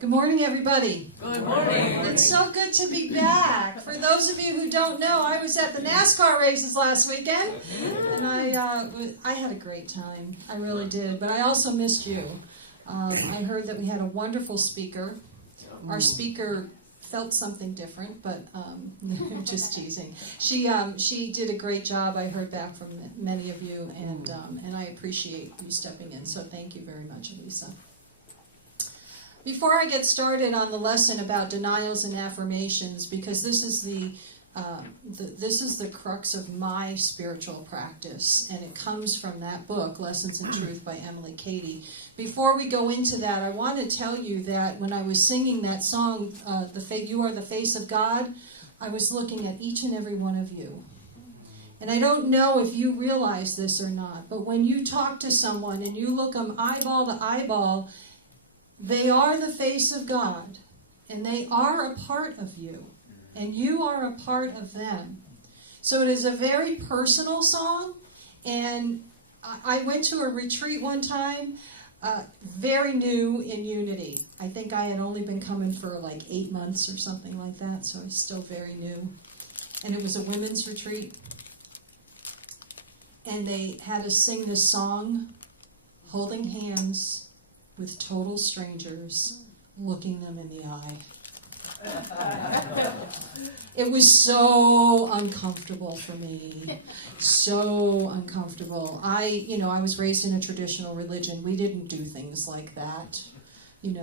Good morning, everybody. Good morning. It's so good to be back. For those of you who don't know, I was at the NASCAR races last weekend, and I had a great time. I really did, but I also missed you. I heard that we had a wonderful speaker. Our speaker felt something different, but just teasing. She did a great job. I heard back from many of you, and I appreciate you stepping in. So thank you very much, Elisa. Before I get started on the lesson about denials and affirmations, because this is the crux of my spiritual practice, and it comes from that book, Lessons in Truth by Emily Cady. Before we go into that, I want to tell you that when I was singing that song, You Are the Face of God, I was looking at each and every one of you. And I don't know if you realize this or not, but when you talk to someone and you look them eyeball to eyeball, they are the face of God, and they are a part of you, and you are a part of them. So it is a very personal song, and I went to a retreat one time, very new in Unity. I think I had only been coming for like 8 months or something like that, so it's still very new. And it was a women's retreat, and they had us sing this song, holding hands with total strangers, looking them in the eye. It was so uncomfortable for me. So uncomfortable. I was raised in a traditional religion. We didn't do things like that. We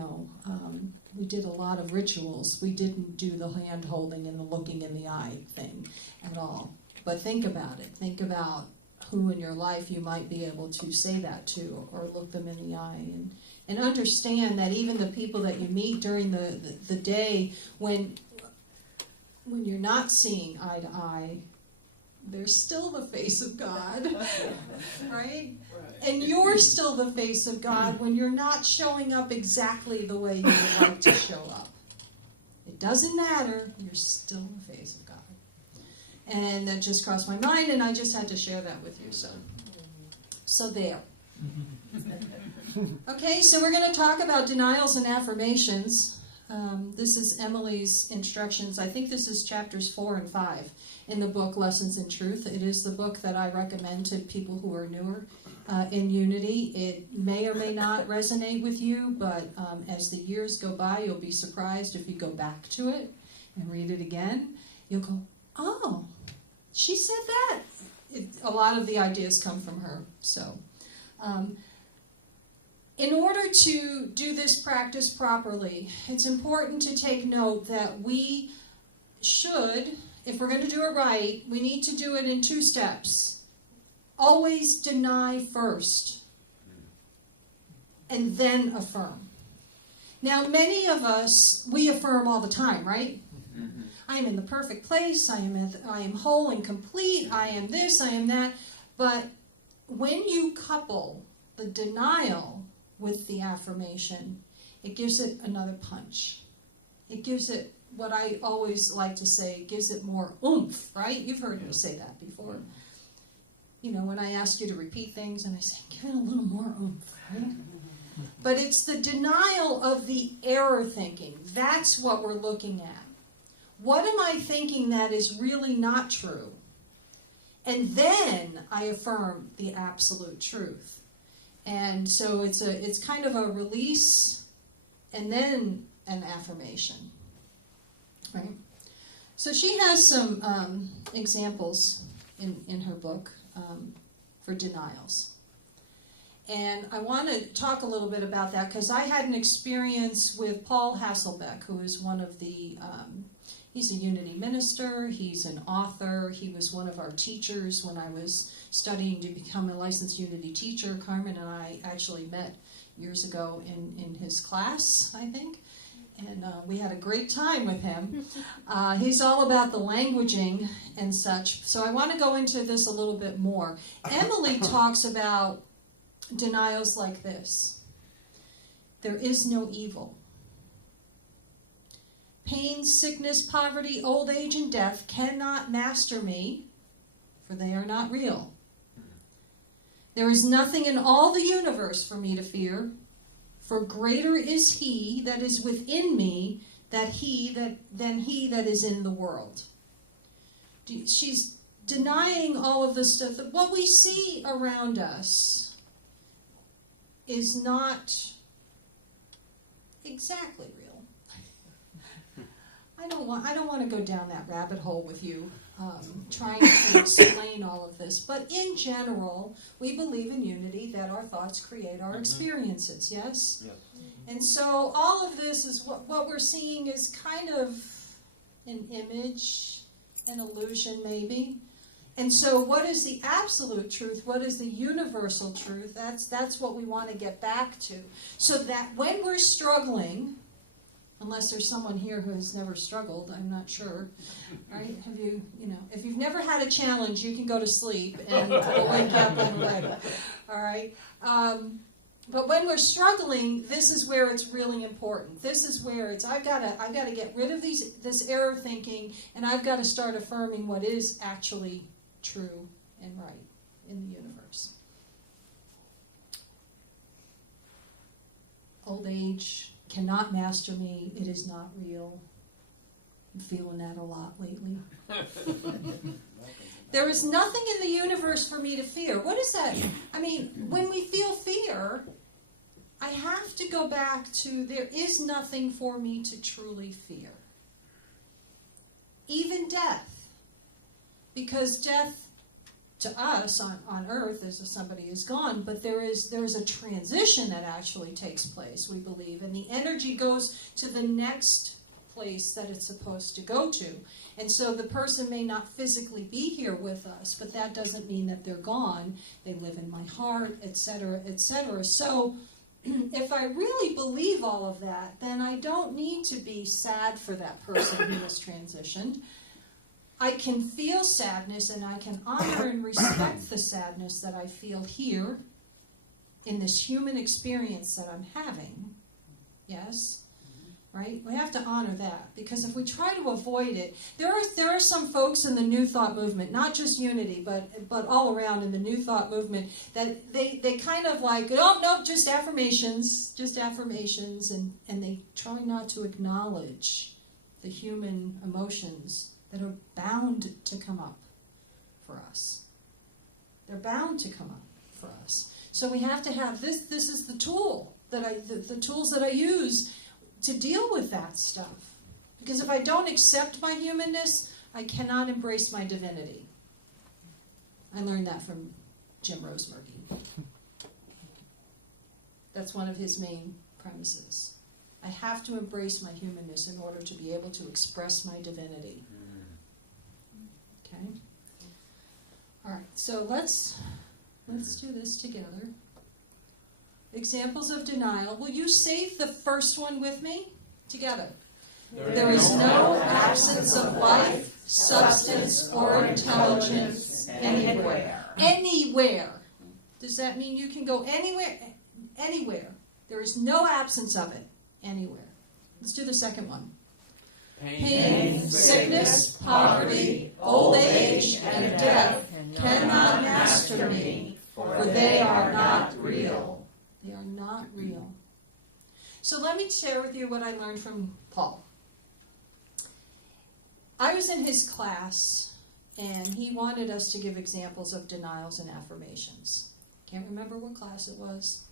did a lot of rituals. We didn't do the hand holding and the looking in the eye thing at all. But think about it. Think about who in your life you might be able to say that to or look them in the eye. And understand that even the people that you meet during the day, when you're not seeing eye to eye, they're still the face of God, right? And you're still the face of God when you're not showing up exactly the way you would like to show up. It doesn't matter, you're still the face of God. And that just crossed my mind, and I just had to share that with you. So there. Okay, so we're going to talk about denials and affirmations. This is Emily's instructions. I think this is chapters 4 and 5 in the book Lessons in Truth. It is the book that I recommend to people who are newer in Unity. It may or may not resonate with you, but as the years go by, you'll be surprised if you go back to it and read it again. You'll go, oh, she said that. A lot of the ideas come from her. So, in order to do this practice properly, it's important to take note that we should, if we're going to do it right, we need to do it in 2 steps. Always deny first, and then affirm. Now, many of us, we affirm all the time, right? I am in the perfect place, I am whole and complete, I am this, I am that. But when you couple the denial with the affirmation, it gives it another punch. It gives it, what I always like to say, it gives it more oomph, right? You've heard me say that before. When I ask you to repeat things and I say, give it a little more oomph, right? But it's the denial of the error thinking. That's what we're looking at. What am I thinking that is really not true? And then I affirm the absolute truth. And so it's kind of a release and then an affirmation, right? So she has some examples in her book for denials. And I want to talk a little bit about that because I had an experience with Paul Hasselbeck, who is one of the, he's a Unity minister, he's an author, he was one of our teachers when I was studying to become a licensed Unity teacher. Carmen and I actually met years ago in his class, I think, and we had a great time with him. He's all about the languaging and such, so I want to go into this a little bit more. Emily talks about denials like this. There is no evil. Pain, sickness, poverty, old age, and death cannot master me, for they are not real. There is nothing in all the universe for me to fear, For greater is he that is within me than he that is in the world. She's denying all of the stuff. That what we see around us is not exactly real. I don't want to go down that rabbit hole with you, trying to explain all of this. But in general, we believe in unity, that our thoughts create our experiences, yes? Yep. And so all of this is what we're seeing is kind of an image, an illusion maybe. And so what is the absolute truth? What is the universal truth? That's what we want to get back to. So that when we're struggling, unless there's someone here who has never struggled, I'm not sure, right? Have you, if you've never had a challenge, you can go to sleep and it'll wake you up in the way, all right? But when we're struggling, this is where it's really important. This is where it's, I've got to get rid of this error thinking, and I've got to start affirming what is actually true and right in the universe. Old age cannot master me. It is not real. I'm feeling that a lot lately. There is nothing in the universe for me to fear. What is that? I mean, when we feel fear, I have to go back to there is nothing for me to truly fear. Even death. Because death to us on earth is if somebody is gone, but there is a transition that actually takes place, we believe, and the energy goes to the next place that it's supposed to go to. And so the person may not physically be here with us, but that doesn't mean that they're gone. They live in my heart, etc., etc. So if I really believe all of that, then I don't need to be sad for that person who has transitioned. I can feel sadness, and I can honor and respect the sadness that I feel here in this human experience that I'm having. Yes? Right? We have to honor that, because if we try to avoid it, there are some folks in the New Thought movement, not just Unity, but all around in the New Thought movement, that they kind of like, oh, no, just affirmations, and they try not to acknowledge the human emotions that are bound to come up for us. They're bound to come up for us. So we have to have this. This is the tool the tools that I use to deal with that stuff. Because if I don't accept my humanness, I cannot embrace my divinity. I learned that from Jim Rosemurgy. That's one of his main premises. I have to embrace my humanness in order to be able to express my divinity. Okay? All right, so let's do this together. Examples of denial. Will you say the first one with me? Together. There is no absence of life, substance, or intelligence anywhere. Anywhere. Does that mean you can go anywhere? Anywhere. There is no absence of it. Anywhere. Let's do the second one. Pain, sickness, poverty, old age, and death cannot master me, for they are not real. They are not real. So let me share with you what I learned from Paul. I was in his class, and he wanted us to give examples of denials and affirmations. Can't remember what class it was,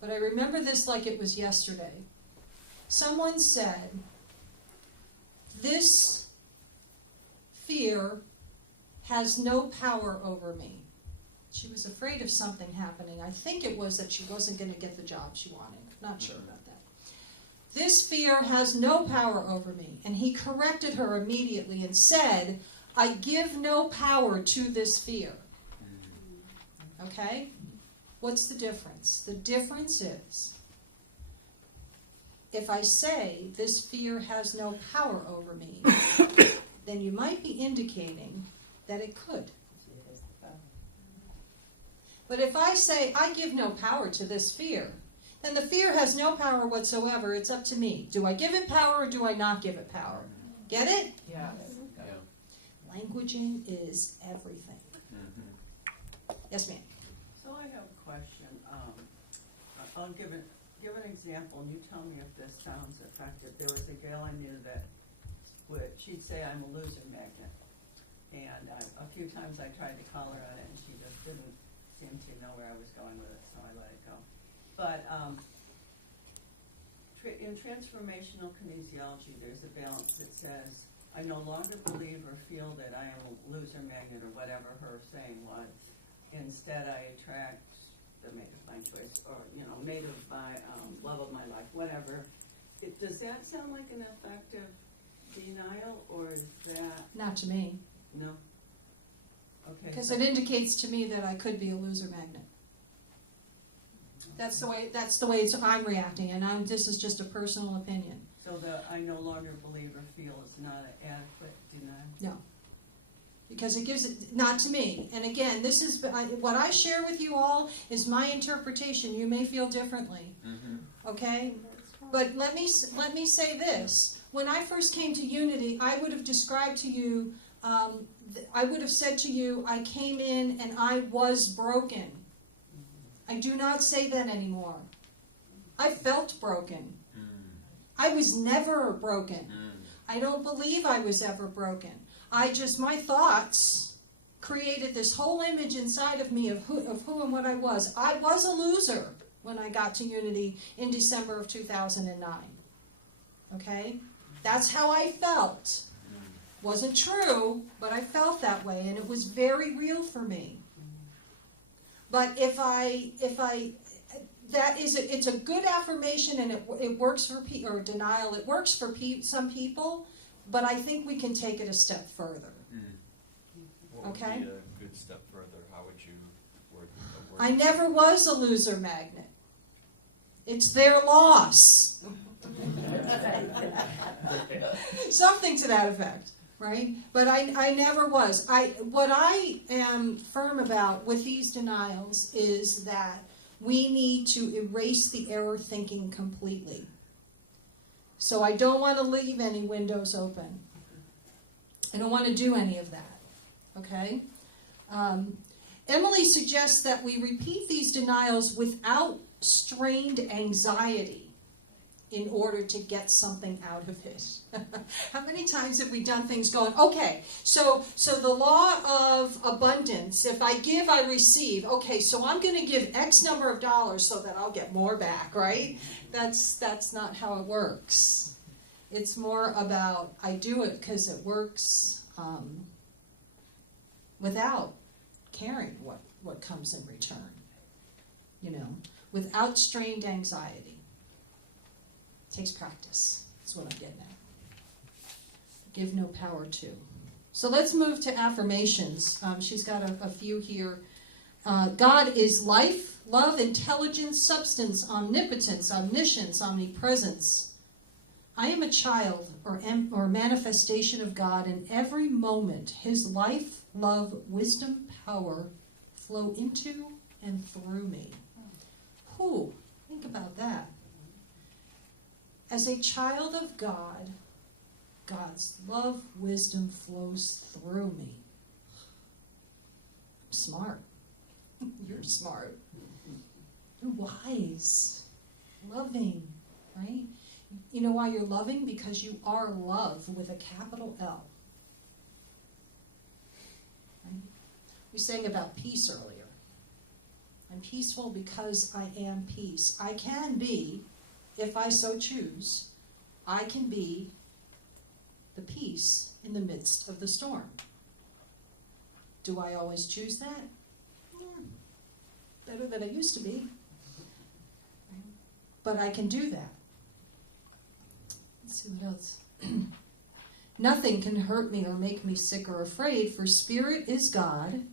but I remember this like it was yesterday. Someone said, this fear has no power over me. She was afraid of something happening. I think it was that she wasn't going to get the job she wanted. Not sure about that. This fear has no power over me. And he corrected her immediately and said, I give no power to this fear. Okay? What's the difference? The difference is, if I say this fear has no power over me, then you might be indicating that it could. But if I say I give no power to this fear, then the fear has no power whatsoever. It's up to me. Do I give it power or do I not give it power? Get it? Yeah. Languaging is everything. Yes, ma'am. So I have a question. I'll give give an example, and you tell me if this sounds effective. There was a gal I knew that she'd say, I'm a loser magnet. And a few times I tried to call her on it, and she just didn't seem to know where I was going with it, so I let it go. But in transformational kinesiology, there's a balance that says, I no longer believe or feel that I am a loser magnet, or whatever her saying was. Instead, I attract the mate of my choice, or, mate of my love of my life, whatever. Does that sound like an effective denial, or is that... Not to me. No? Okay. Because it indicates to me that I could be a loser magnet. That's the way I'm reacting, and this is just a personal opinion. So the I no longer believe or feel is not an adequate denial? No. Because it gives it, not to me. And again, this is, what I share with you all is my interpretation. You may feel differently. Mm-hmm. Okay? But let me say this. When I first came to Unity, I would have described to you, I would have said to you, I came in and I was broken. I do not say that anymore. I felt broken. I was never broken. I don't believe I was ever broken. My thoughts created this whole image inside of me of who and what I was. I was a loser when I got to Unity in December of 2009. Okay? That's how I felt. Wasn't true, but I felt that way, and it was very real for me. But it's a good affirmation, and it works for people, or denial. It works for some people, but I think we can take it a step further. What would be a good step further? How would you word it? I never was a loser magnet. It's their loss. Something to that effect, right? But I never was. What I am firm about with these denials is that we need to erase the error thinking completely. So I don't want to leave any windows open. I don't want to do any of that. Okay? Emily suggests that we repeat these denials without strained anxiety in order to get something out of it. How many times have we done things going, okay, so the law of abundance, if I give, I receive. Okay, so I'm going to give X number of dollars so that I'll get more back, right? That's not how it works. It's more about, I do it because it works without caring what comes in return. Without strained anxiety. It takes practice. That's what I'm getting at. Give no power to. So let's move to affirmations. She's got a few here. God is life, love, intelligence, substance, omnipotence, omniscience, omnipresence. I am a child or manifestation of God, and every moment His life, love, wisdom, power flow into and through me. Whew, think about that. As a child of God, God's love, wisdom flows through me. I'm smart. You're smart. You're wise. Loving, right? You know why you're loving? Because you are love with a capital L. Right? We sang about peace earlier. I'm peaceful because I am peace. I can be, if I so choose, I can be the peace in the midst of the storm. Do I always choose that? Better than I used to be. But I can do that. Let's see what else. Nothing can hurt me or make me sick or afraid, for spirit is God,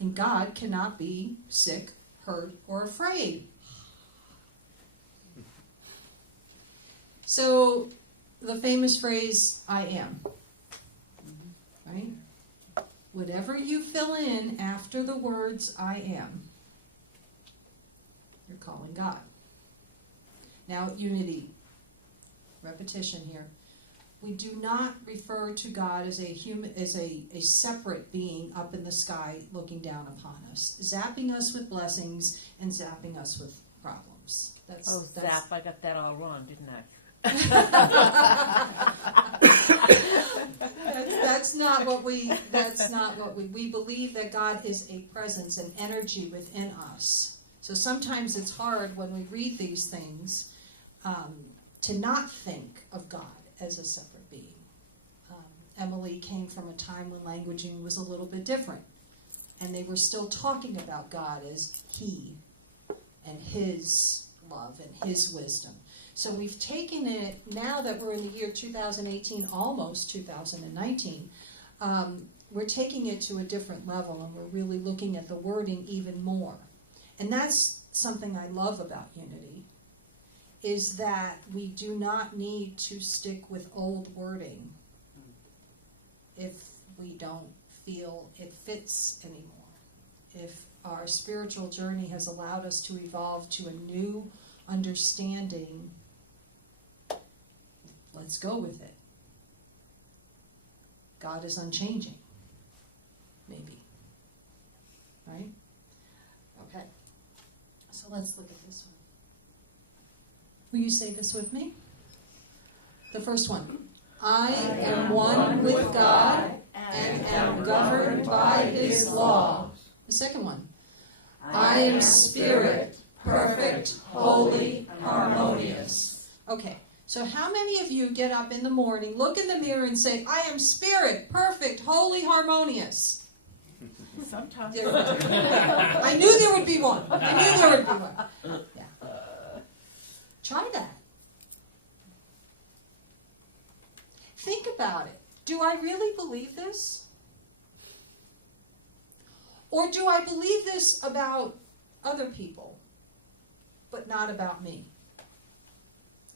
and God cannot be sick, hurt, or afraid. So, the famous phrase, I am. Right? Whatever you fill in after the words, I am, you're calling God. Now, unity. Repetition here. We do not refer to God as a separate being up in the sky looking down upon us, zapping us with blessings and zapping us with problems. Oh, zap, I got that all wrong, didn't I? That's not what we believe that God is a presence, an energy within us. So sometimes it's hard when we read these things to not think of God as a separate being. Emily came from a time when languaging was a little bit different, and they were still talking about God as He and His love and His wisdom. So we've taken it, now that we're in the year 2018, almost 2019, we're taking it to a different level, and we're really looking at the wording even more. And that's something I love about unity, is that we do not need to stick with old wording if we don't feel it fits anymore. If our spiritual journey has allowed us to evolve to a new understanding, let's go with it. God is unchanging. Maybe. Right? Okay. So let's look at this one. Will you say this with me? The first one. I am one with God and am governed by His law. The second one. I am spirit, perfect, holy, harmonious. Okay, so how many of you get up in the morning, look in the mirror and say, I am spirit, perfect, holy, harmonious? Sometimes. I knew there would be one. Yeah. Try that. Think about it. Do I really believe this? Or do I believe this about other people, but not about me?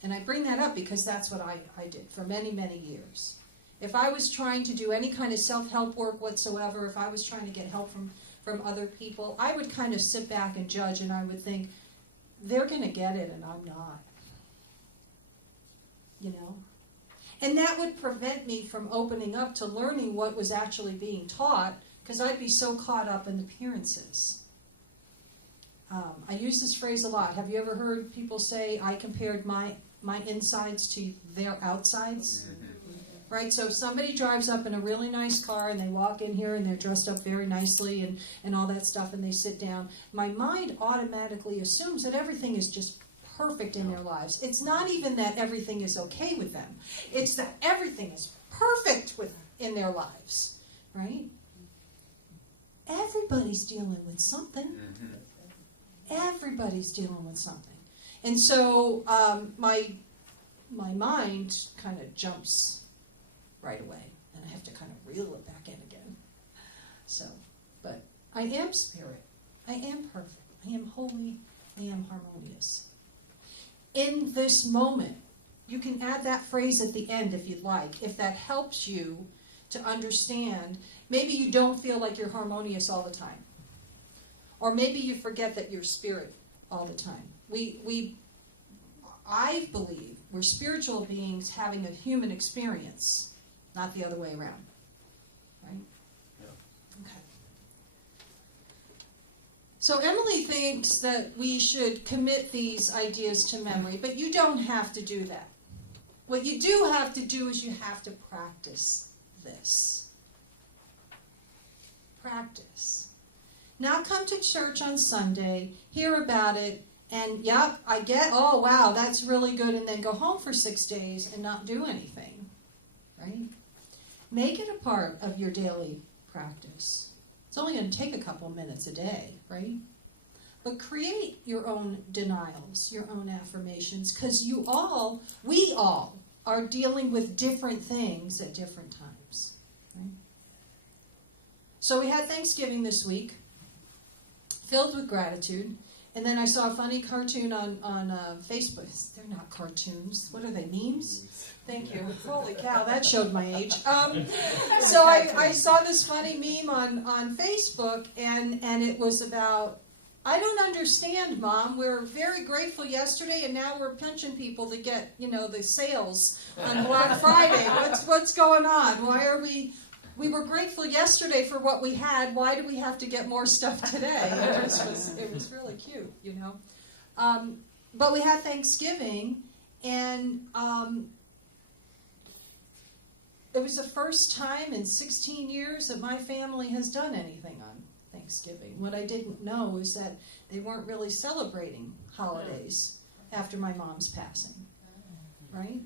And I bring that up because that's what I did for many, many years. If I was trying to do any kind of self-help work whatsoever, if I was trying to get help from other people, I would kind of sit back and judge, and I would think, they're going to get it and I'm not. You know? And that would prevent me from opening up to learning what was actually being taught, because I'd be so caught up in appearances. I use this phrase a lot. Have you ever heard people say, I compared my insides to their outsides? Right? So if somebody drives up in a really nice car and they walk in here and they're dressed up very nicely and all that stuff, and they sit down, my mind automatically assumes that everything is just perfect in their lives. It's not even that everything is okay with them. It's that everything is perfect in their lives. Right? Everybody's dealing with something. Everybody's dealing with something. And so my mind kind of jumps right away, and I have to kind of reel it back in again. So, but I am spirit. I am perfect. I am holy. I am harmonious. In this moment, you can add that phrase at the end if you'd like, if that helps you to understand. Maybe you don't feel like you're harmonious all the time. Or maybe you forget that you're spirit all the time. I believe we're spiritual beings having a human experience, not the other way around. Right? Yeah. Okay. So Emily thinks that we should commit these ideas to memory, but you don't have to do that. What you do have to do is you have to practice this. Practice. Not come to church on Sunday, hear about it, and yep, I get, oh wow, that's really good, and then go home for 6 days and not do anything. Right? Make it a part of your daily practice. It's only going to take a couple minutes a day, right? But create your own denials, your own affirmations, because we all are dealing with different things at different times. Right? So we had Thanksgiving this week, filled with gratitude. And then I saw a funny cartoon on Facebook. They're not cartoons. What are they, memes? Thank you. Holy cow, that showed my age. So I saw this funny meme on Facebook, and it was about, I don't understand, Mom. We're very grateful yesterday, and now we're punching people to get, the sales on Black Friday. What's going on? Why are we were grateful yesterday for what we had. Why do we have to get more stuff today? It was really cute, but we had Thanksgiving, and it was the first time in 16 years that my family has done anything on Thanksgiving. What I didn't know is that they weren't really celebrating holidays after my mom's passing, right?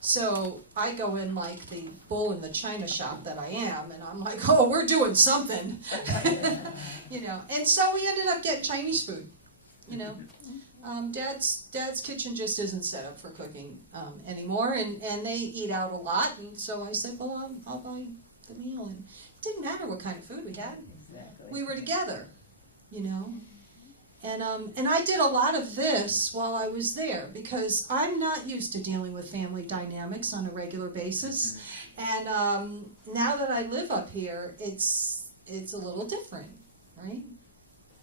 So I go in like the bull in the china shop that I am, and I'm like, oh, we're doing something, you know. And so we ended up getting Chinese food, you know. Dad's kitchen just isn't set up for cooking anymore, and they eat out a lot. And so I said, well, I'll buy the meal. And it didn't matter what kind of food we had. Exactly. We were together, you know. And I did a lot of this while I was there because I'm not used to dealing with family dynamics on a regular basis. And now that I live up here, it's a little different, right?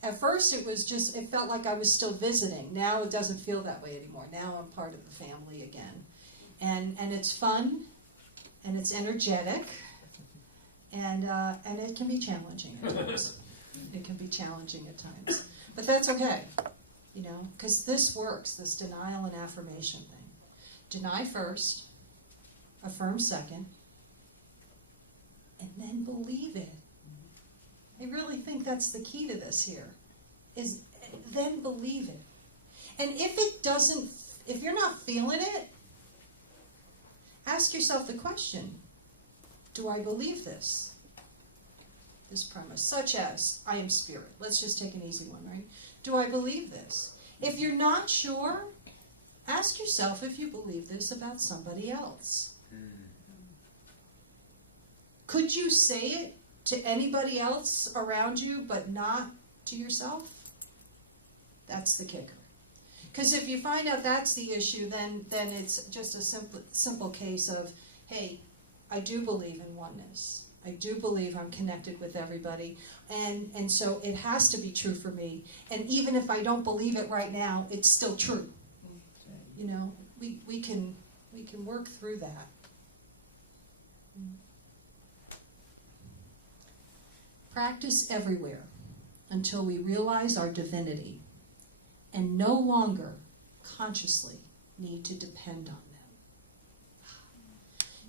At first, it felt like I was still visiting. Now it doesn't feel that way anymore. Now I'm part of the family again. And it's fun, and it's energetic, and it can be challenging at times. It can be challenging at times. But that's okay, you know, because this works, this denial and affirmation thing. Deny first, affirm second, and then believe it. I really think that's the key to this here, is then believe it. And if you're not feeling it, ask yourself the question, do I believe this? This premise, such as, I am spirit. Let's just take an easy one, right? Do I believe this? If you're not sure, ask yourself if you believe this about somebody else. Could you say it to anybody else around you but not to yourself? That's the kicker. Because if you find out that's the issue, then it's just a simple case of, hey, I do believe in oneness. I do believe I'm connected with everybody, and so it has to be true for me. And even if I don't believe it right now, it's still true. You know, we can work through that. Practice everywhere until we realize our divinity and no longer consciously need to depend on them.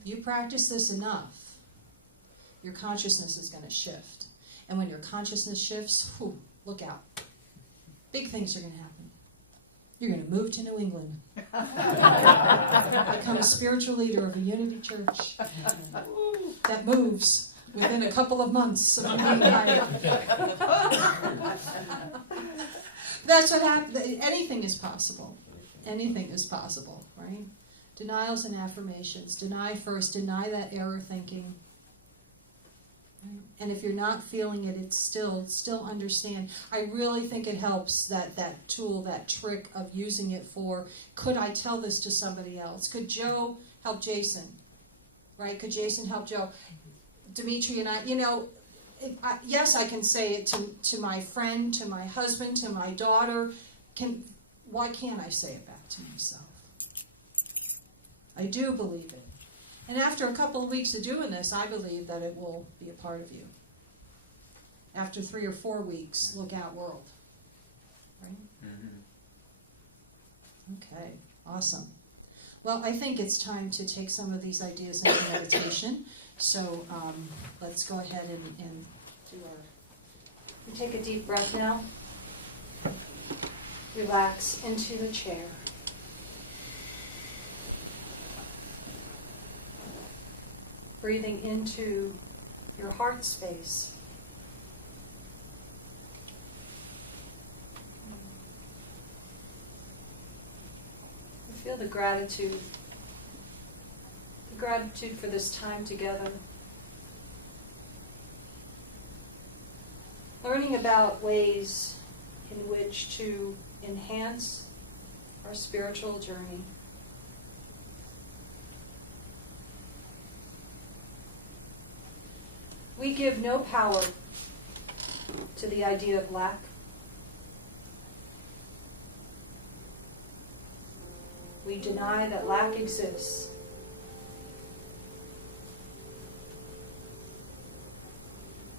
You practice this enough, your consciousness is going to shift. And when your consciousness shifts, look out. Big things are going to happen. You're going to move to New England. Become a spiritual leader of a Unity Church that moves within a couple of months of being hired. That's what happened. Anything is possible. Anything is possible, right? Denials and affirmations. Deny first. Deny that error thinking. And if you're not feeling it, it's still understand. I really think it helps that tool, that trick of using it for, could I tell this to somebody else? Could Joe help Jason? Right? Could Jason help Joe? Dimitri and I, you know, yes, I can say it to my friend, to my husband, to my daughter. Why can't I say it back to myself? I do believe it. And after a couple of weeks of doing this, I believe that it will be a part of you. After 3 or 4 weeks, look out, world. Right? Okay, awesome. Well, I think it's time to take some of these ideas into meditation. So let's go ahead and do our... Take a deep breath now. Relax into the chair. Breathing into your heart space. Feel the gratitude for this time together. Learning about ways in which to enhance our spiritual journey. We give no power to the idea of lack. We deny that lack exists.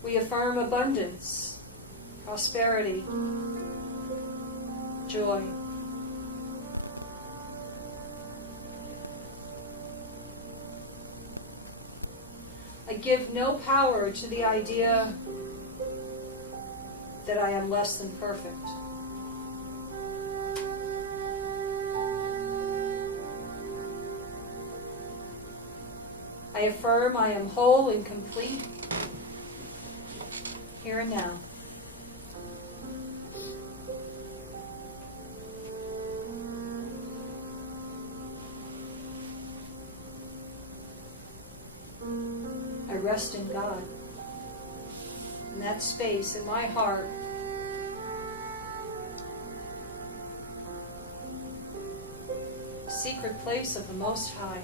We affirm abundance, prosperity, joy. I give no power to the idea that I am less than perfect. I affirm I am whole and complete here and now. I rest in God. In that space in my heart, secret place of the Most High.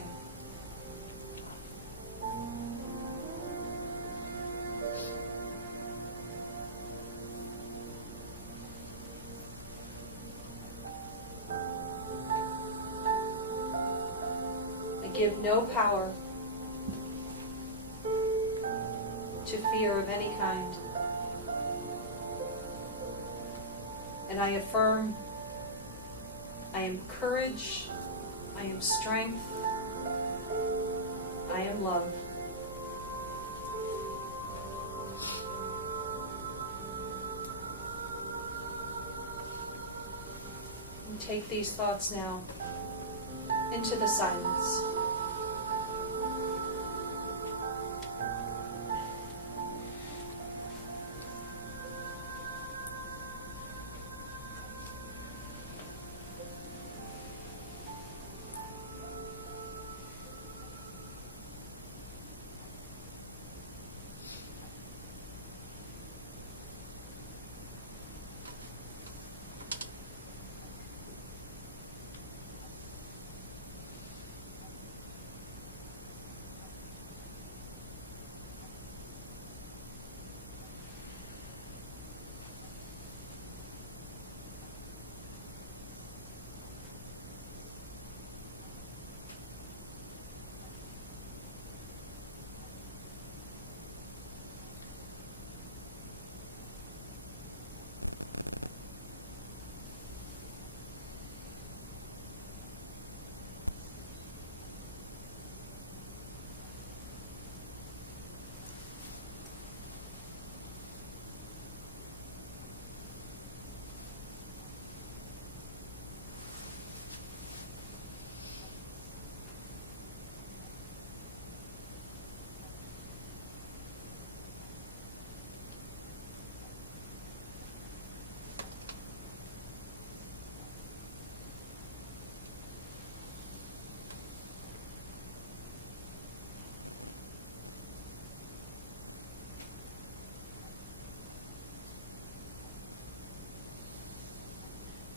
I give no power to fear of any kind. And I affirm I am courage, I am strength, I am love. And take these thoughts now into the silence.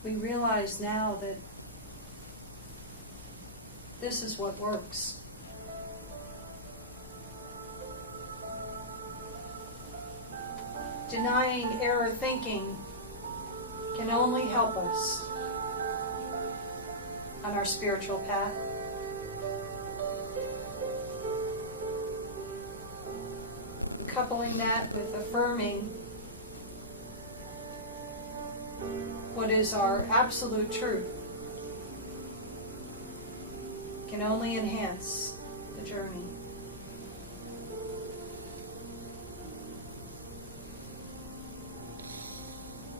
We realize now that this is what works. Denying error thinking can only help us on our spiritual path. And coupling that with affirming what is our absolute truth can only enhance the journey.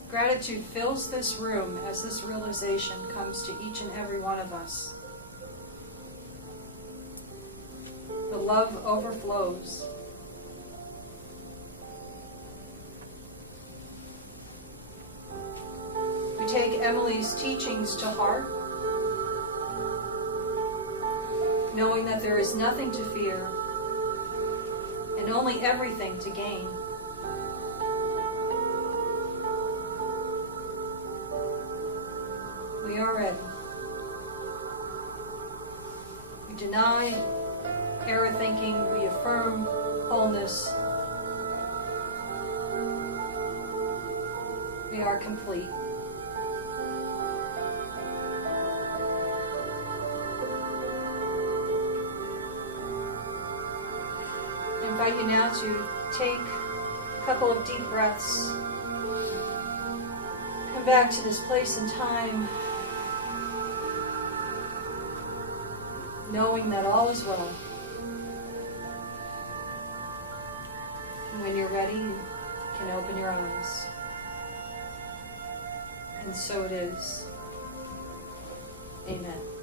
Gratitude fills this room as this realization comes to each and every one of us. The love overflows. We take Emily's teachings to heart, knowing that there is nothing to fear and only everything to gain. We are ready. We deny error thinking, we affirm wholeness. We are complete. I invite you now to take a couple of deep breaths. Come back to this place and time, knowing that all is well. When you're ready, you can open your eyes. And so it is. Amen.